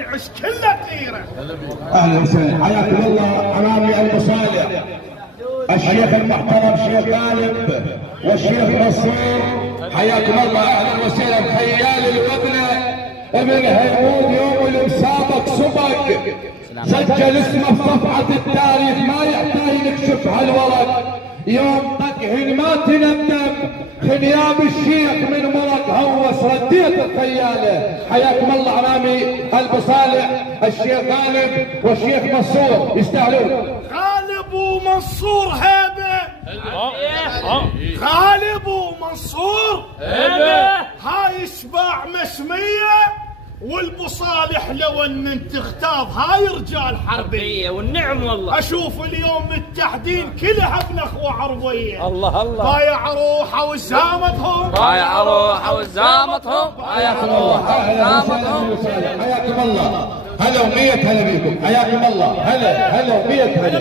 عش كله غيره. اهلا وسهلا، حياكم الله. امامي المصالح الشيخ المحترم شيخ غالب والشيخ منصور، حياكم الله. اهلا وسهلا بخيال الوبنه ابن هيمود. يوم المسابق سبق سجل اسمه في صفحه التاريخ، ما يحتاج نكشف هالورق. يوم طقهن ما تندم، خنياب الشيخ من مرق هوس رديت الخياله. حياكم الله امامي المصالح الشيخ غالب والشيخ منصور، يستاهلون. غالب ومنصور هيبه، غالب ومنصور هيبه. هاي سباع مسميه والبو صالح لو ان تختار هاي رجال حربيه والنعم والله. اشوف اليوم متحدين كلها ابن اخوه عربيه. الله الله. بايع روحه وزامتهم، بايع روحه وزامتهم، بايع روحه وزامتهم. حياكم الله. هلا ومية هلا بكم، حياكم الله. هلا ومية هلا.